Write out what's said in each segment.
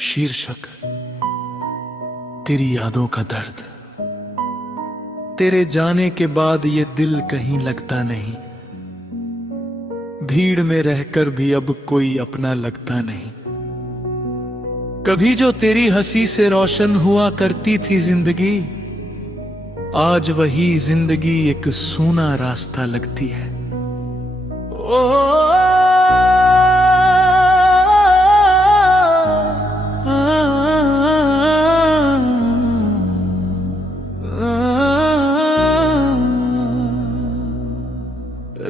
शीर्षक तेरी यादों का दर्द। तेरे जाने के बाद ये दिल कहीं लगता नहीं, भीड़ में रहकर भी अब कोई अपना लगता नहीं। कभी जो तेरी हंसी से रोशन हुआ करती थी जिंदगी, आज वही जिंदगी एक सूना रास्ता लगती है। ओ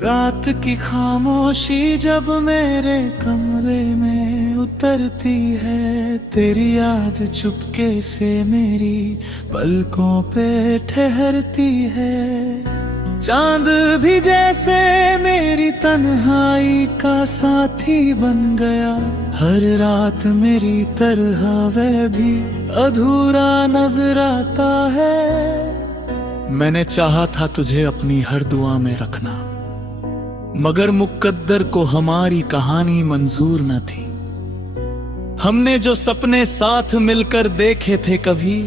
रात की खामोशी जब मेरे कमरे में उतरती है, तेरी याद चुपके से मेरी पलकों पे ठहरती है। चांद भी जैसे मेरी तन्हाई का साथी बन गया, हर रात मेरी तरह वह भी अधूरा नजर आता है। मैंने चाहा था तुझे अपनी हर दुआ में रखना, मगर मुकद्दर को हमारी कहानी मंजूर न थी। हमने जो सपने साथ मिलकर देखे थे कभी,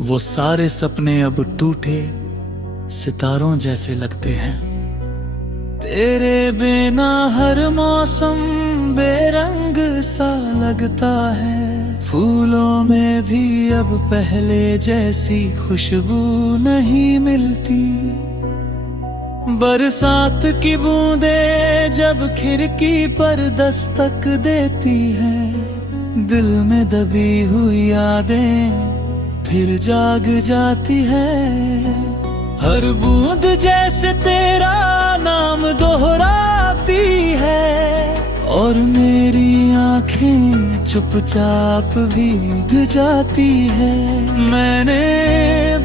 वो सारे सपने अब टूटे सितारों जैसे लगते हैं। तेरे बिना हर मौसम बेरंग सा लगता है, फूलों में भी अब पहले जैसी खुशबू नहीं मिलती। बरसात की बूंदें जब खिड़की पर दस्तक देती हैं, दिल में दबी हुई यादें फिर जाग जाती है। हर बूंद जैसे तेरा नाम दोहराती है, और मेरी आंखें चुपचाप भीग जाती है। मैंने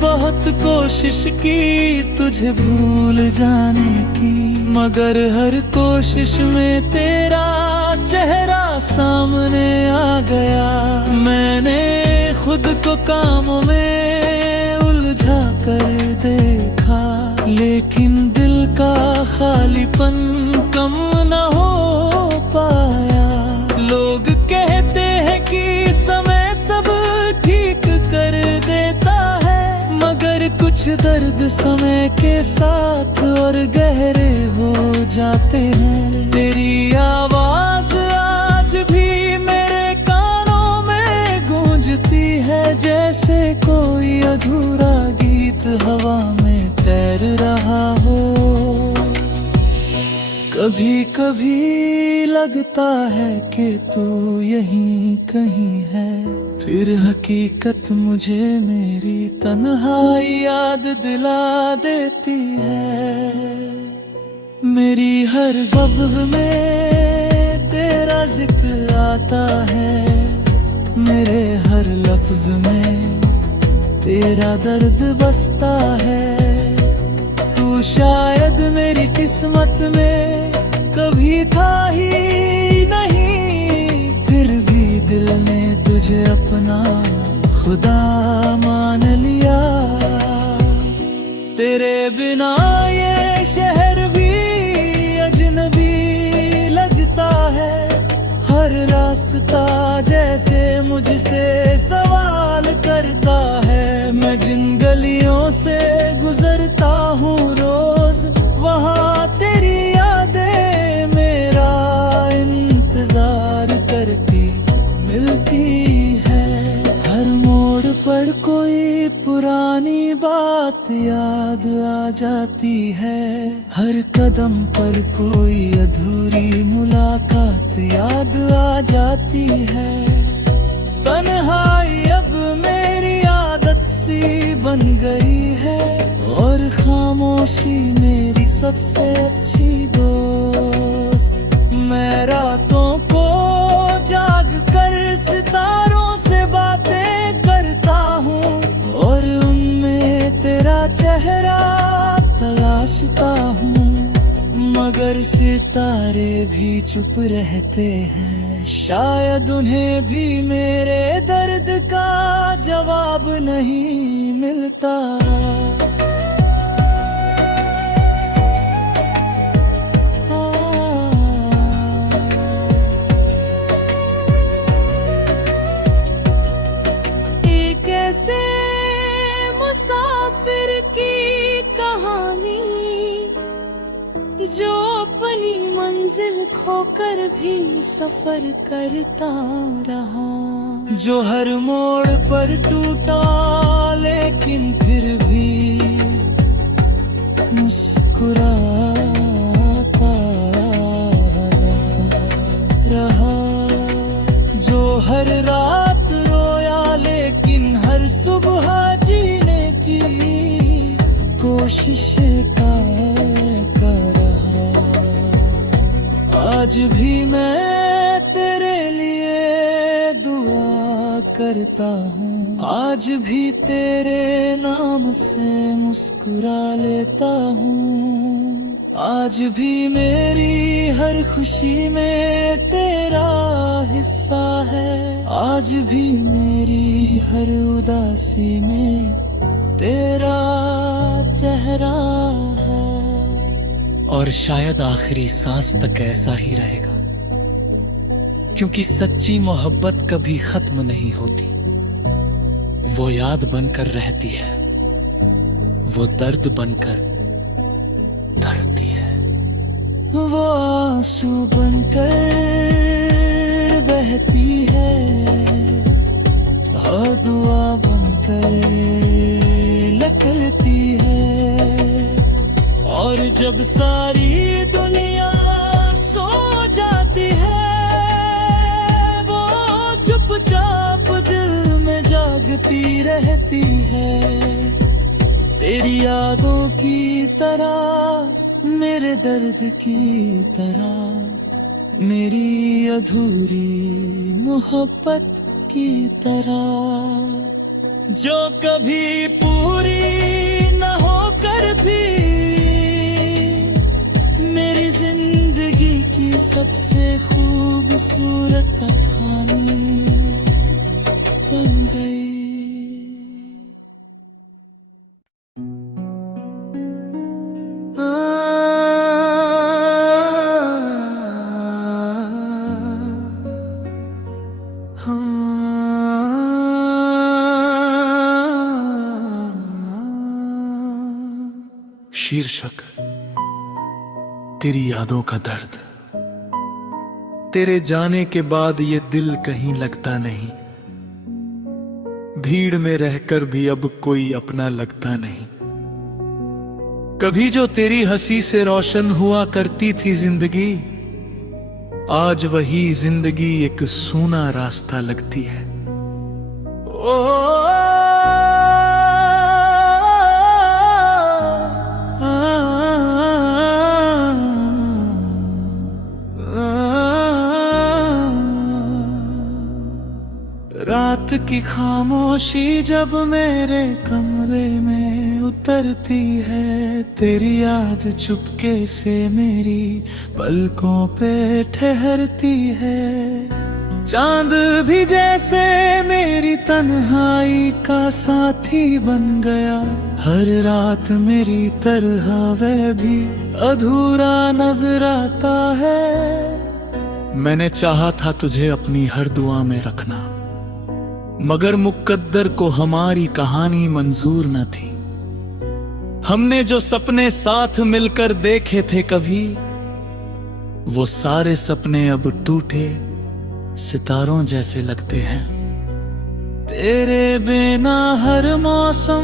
बहुत कोशिश की तुझे भूल जाने की, मगर हर कोशिश में तेरा चेहरा सामने आ गया। मैंने खुद को कामों में उलझा कर देखा, लेकिन दिल का खालीपन कम न हो पाया। लोग कहते हैं कि समय सब ठीक कर देता है, मगर कुछ दर्द समय के साथ और गहरे हो जाते हैं। तेरी आवाज आज भी मेरे कानों में गूंजती है, जैसे कोई अधूरा गीत हवा में तैर रहा हो। कभी कभी लगता है कि तू यहीं कहीं है, फिर हकीकत मुझे मेरी तन्हाई याद दिला देती है। मेरी हर गज़ल में तेरा जिक्र आता है, मेरे हर लफ्ज में तेरा दर्द बसता है। तू शायद मेरी किस्मत में कभी था ही नहीं, फिर भी दिल ने तुझे अपना खुदा मान लिया। तेरे बिना ये शहर भी अजनबी लगता है, हर रास्ता जैसे मुझसे सवाल करता है। मैं जिन गलियों से गुजरता हूँ रोज, वहाँ तेरी यादें मेरा इंतजार करती मिलती है। हर मोड़ पर कोई पुरानी बात याद आ जाती है, हर कदम पर कोई अधूरी मुलाकात याद आ जाती है। तन्हाई अब मेरी आदत सी बन गई है, और खामोशी मेरी सबसे अच्छी दोस्त। मैं रातों को जाग कर सितारों से बातें करता हूँ, और उनमें तेरा चेहरा तलाशता हूँ, मगर सितारे भी चुप रहते हैं। शायद उन्हें भी मेरे दर्द का जवाब नहीं मिलता। सफर करता रहा, जो हर मोड़ पर टूटा लेकिन फिर भी मुस्कुराता रहा, जो हर रात रोया लेकिन हर सुबह जीने की कोशिश करता रहा। आज भी मैं तेरे लिए दुआ करता हूँ, आज भी तेरे नाम से मुस्कुरा लेता हूँ, आज भी मेरी हर खुशी में तेरा हिस्सा है, आज भी मेरी हर उदासी में तेरा चेहरा है। और शायद आखिरी सांस तक ऐसा ही रहेगा, क्योंकि सच्ची मोहब्बत कभी खत्म नहीं होती, वो याद बनकर रहती है, वो दर्द बनकर धरती है, वो आंसू बनकर बहती है, और दुआ बनकर निकलती है। और जब सारी दुनिया सो जाती है, वो चुपचाप दिल में जागती रहती है, तेरी यादों की तरह, मेरे दर्द की तरह, मेरी अधूरी मोहब्बत की तरह, जो कभी पूरी न होकर भी मेरी जिंदगी की सबसे खूबसूरत कहानी बन गई। शीर्षक तेरी यादों का दर्द। तेरे जाने के बाद ये दिल कहीं लगता नहीं, भीड़ में रहकर भी अब कोई अपना लगता नहीं। कभी जो तेरी हंसी से रोशन हुआ करती थी जिंदगी, आज वही जिंदगी एक सूना रास्ता लगती है। ओ रात की खामोशी जब मेरे कमरे में उतरती है, तेरी याद चुपके से मेरी पलकों पे ठहरती है। चांद भी जैसे मेरी तन्हाई का साथी बन गया, हर रात मेरी तरह वह भी अधूरा नजर आता है। मैंने चाहा था तुझे अपनी हर दुआ में रखना, मगर मुकद्दर को हमारी कहानी मंजूर न थी। हमने जो सपने साथ मिलकर देखे थे कभी, वो सारे सपने अब टूटे सितारों जैसे लगते हैं। तेरे बिना हर मौसम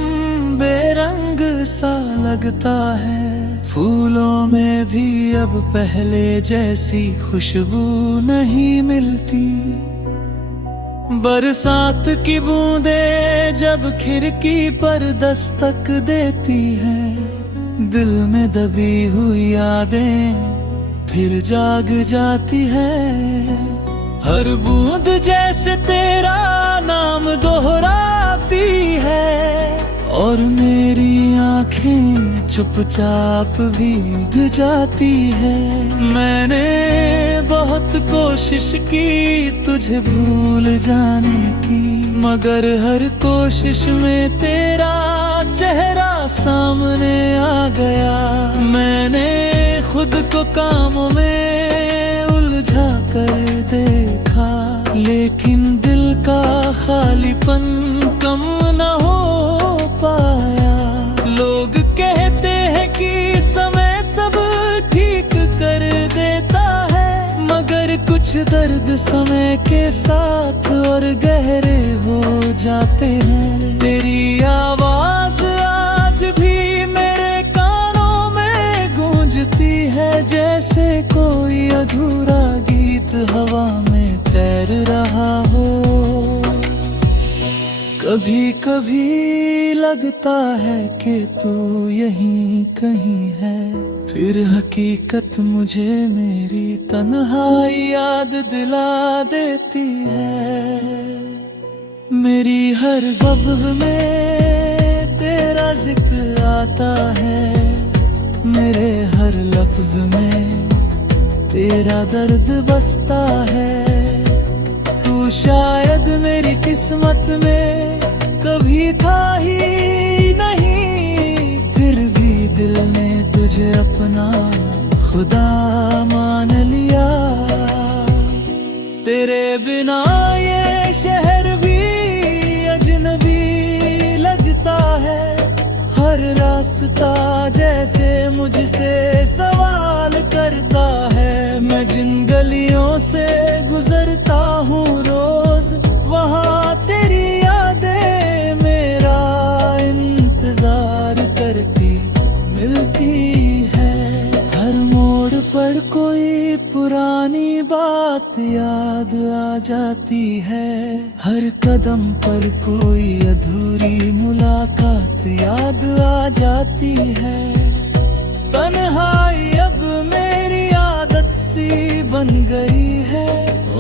बेरंग सा लगता है, फूलों में भी अब पहले जैसी खुशबू नहीं मिलती। बरसात की बूंदें जब खिड़की पर दस्तक देती हैं, दिल में दबी हुई यादें फिर जाग जाती है। हर बूंद जैसे तेरा नाम दोहराती है, और मेरी आंखें चुपचाप भीग जाती है। मैंने बहुत कोशिश की तुझे भूल जाने की, मगर हर कोशिश में तेरा चेहरा सामने आ गया। मैंने खुद को कामों में उलझा कर देखा, लेकिन दिल का खालीपन कम न हो पाया। लोग कहते हैं कि समय सब ठीक कर देता है, मगर कुछ कुछ दर्द समय के साथ और गहरे हो जाते हैं। तेरी आवाज आज भी मेरे कानों में गूंजती है, जैसे कोई अधूरा गीत हवा में तैर रहा हो। कभी कभी लगता है कि तू यहीं कहीं है, फिर हकीकत मुझे मेरी तन्हाई याद दिला देती है। मेरी हर गज़ल में तेरा जिक्र आता है, मेरे हर लफ्ज में तेरा दर्द बसता है। तू शायद मेरी किस्मत में कभी था ही नहीं, फिर भी दिल ने तुझे अपना खुदा मान लिया। तेरे बिना ये शहर भी अजनबी लगता है, हर रास्ता जैसे मुझसे सवाल करता है। मैं जिन गलियों से गुजरता हूँ रोज, वहाँ तेरी यादें मेरा इंतजार करती मिलती है। हर मोड़ पर कोई पुरानी बात याद आ जाती है, हर कदम पर कोई अधूरी मुलाकात याद आ जाती है। तन्हाई अब मेरी आदत सी बन गई है,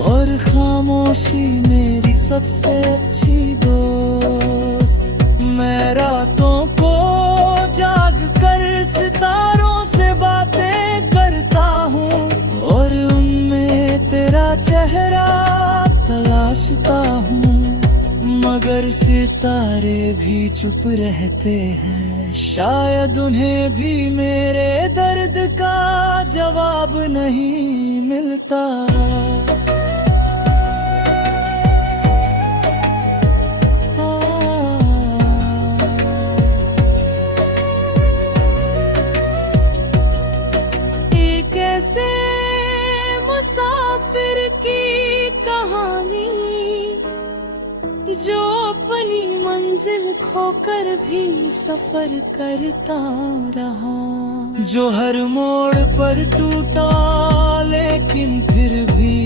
और खामोशी मेरी सबसे अच्छी दोस्त। मैं रातों को जाग कर सितारों से बातें करता हूँ, और उनमें तेरा चेहरा तलाशता हूँ। मगर सितारे भी चुप रहते हैं, शायद उन्हें भी मेरे दर्द का जवाब नहीं मिलता। एक ऐसे मुसाफिर की कहानी, जो अपनी मंजिल खोकर भी सफर करता रहा। जो हर मोड़ पर टूटा लेकिन फिर भी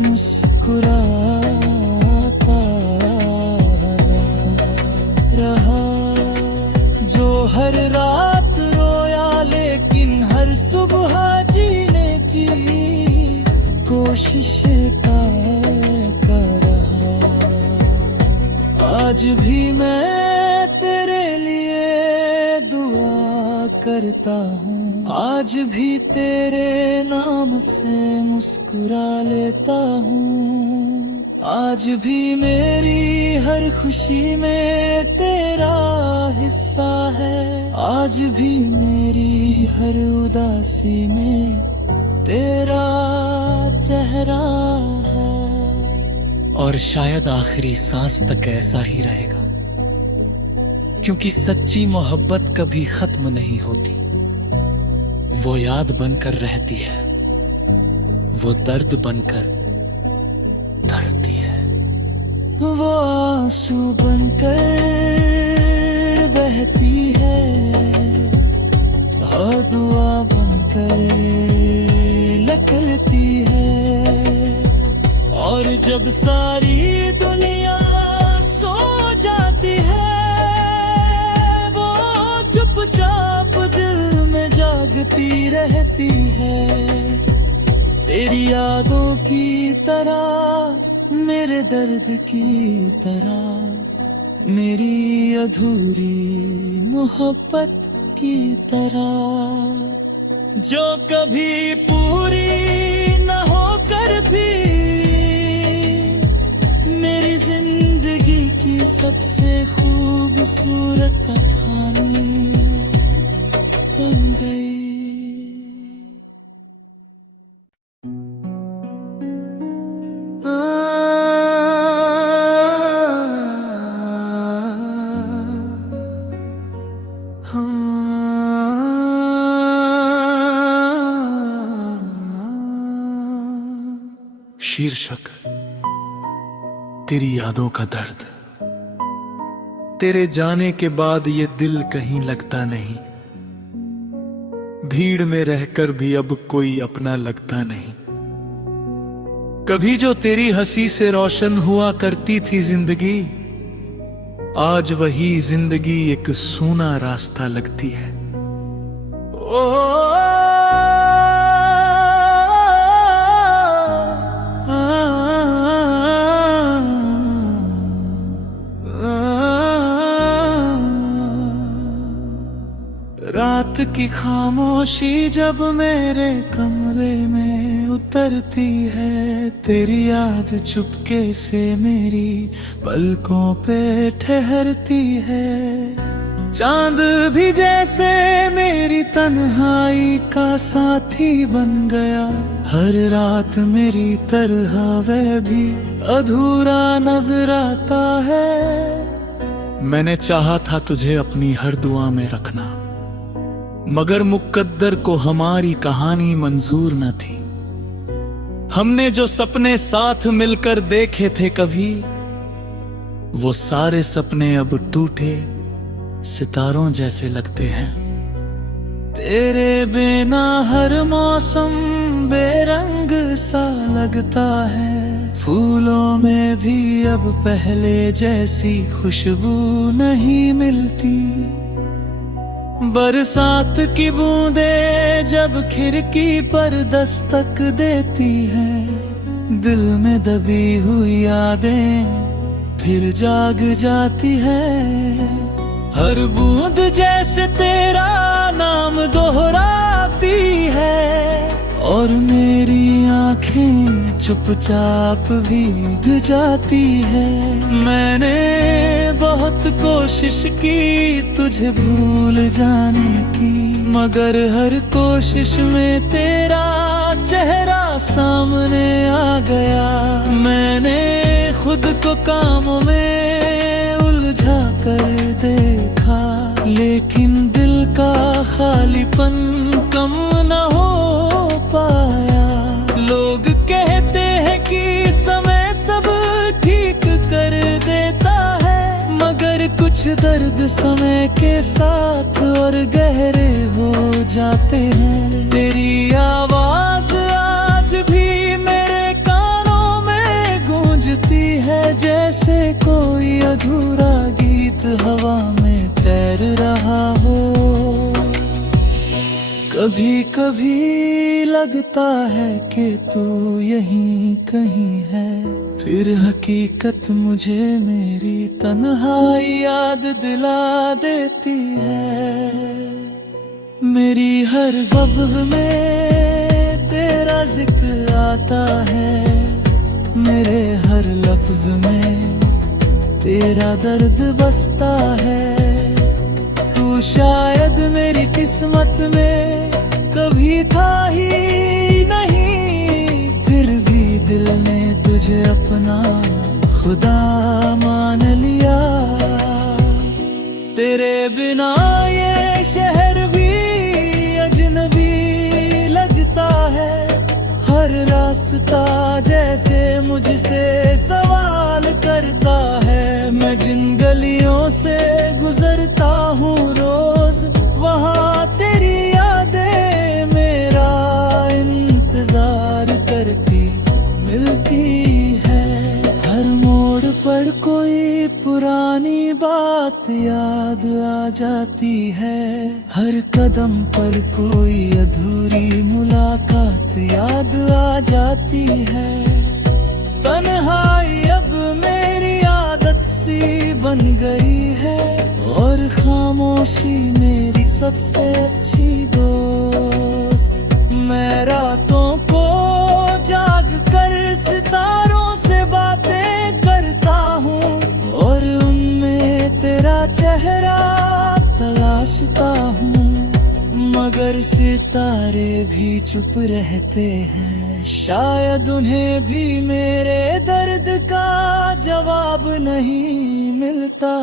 मुस्कुराता रहा। जो हर रात रोया लेकिन हर सुबह जीने की कोशिश करता रहा। आज भी मैं तेरे लिए दुआ करता हूँ, आज भी तेरे नाम से मुस्कुरा लेता हूँ। आज भी मेरी हर खुशी में तेरा हिस्सा है, आज भी मेरी हर उदासी में तेरा चेहरा है। और शायद आखिरी सांस तक ऐसा ही रहेगा, क्योंकि सच्ची मोहब्बत कभी खत्म नहीं होती। वो याद बनकर रहती है, वो दर्द बनकर धरती है। वो आंसू बनकर बहती है, और दुआ बनकर निकलती है। और जब सारी दुनिया सो जाती है, वो चुपचाप दिल में जागती रहती है। तेरी यादों की तरह, मेरे दर्द की तरह, मेरी अधूरी मोहब्बत की तरह, जो कभी पूरी न होकर भी मेरी जिंदगी की सबसे खूबसूरत कहानी बन गई। हाँ। शीर्षक तेरी यादों का दर्द। तेरे जाने के बाद ये दिल कहीं लगता नहीं, भीड़ में रहकर भी अब कोई अपना लगता नहीं। कभी जो तेरी हंसी से रोशन हुआ करती थी जिंदगी, आज वही जिंदगी एक सूना रास्ता लगती है। रात की खामोशी जब मेरे कमरे में उतरती है, तेरी याद चुपके से मेरी पलकों पे ठहरती है। चांद भी जैसे मेरी तन्हाई का साथी बन गया, हर रात मेरी तरह वह भी अधूरा नजर आता है। मैंने चाहा था तुझे अपनी हर दुआ में रखना, मगर मुकद्दर को हमारी कहानी मंजूर न थी। हमने जो सपने साथ मिलकर देखे थे कभी, वो सारे सपने अब टूटे सितारों जैसे लगते हैं। तेरे बिना हर मौसम बेरंग सा लगता है, फूलों में भी अब पहले जैसी खुशबू नहीं मिलती। बरसात की बूंदें जब खिड़की पर दस्तक देती हैं, दिल में दबी हुई यादें फिर जाग जाती है। हर बूंद जैसे तेरा नाम दोहराती है, और मेरी आंखें चुपचाप भीग जाती है। मैंने बहुत कोशिश की तुझे भूल जाने की, मगर हर कोशिश में तेरा चेहरा सामने आ गया। मैंने खुद को कामों में उलझा कर देखा, लेकिन दिल का खालीपन कम न हो पाया। लोग कहते हैं कि समय सब ठीक कर देता है, मगर कुछ दर्द समय के साथ और गहरे हो जाते हैं। तेरी आवाज आज भी मेरे कानों में गूंजती है, जैसे कोई अधूरा गीत हवा में तैर रहा हो। कभी कभी लगता है कि तू यहीं कहीं है, फिर हकीकत मुझे मेरी तन्हाई याद दिला देती है। मेरी हर गज़ल में तेरा जिक्र आता है, मेरे हर लफ्ज में तेरा दर्द बसता है। तू शायद मेरी किस्मत में कभी था ही नहीं, फिर भी दिल ने तुझे अपना खुदा मान लिया। तेरे बिना ये शहर भी अजनबी लगता है, हर रास्ता जैसे मुझसे सवाल करता है। मैं जिन गलियों से गुजरता हूँ रोज, वहाँ तेरी यादें मेरा इंतजार करती मिलती है। हर मोड़ पर कोई पुरानी बात याद आ जाती है, हर कदम पर कोई अधूरी मुलाकात याद आ जाती है। तन्हाई अब मेरी आदत सी बन गई है, और खामोशी मेरी सबसे अच्छी दोस्त। मैं रातों को जाग कर सितारों से बातें करता हूँ, और उनमें तेरा चेहरा तलाशता हूँ। मगर सितारे भी चुप रहते हैं, शायद उन्हें भी मेरे दर्द का जवाब नहीं मिलता।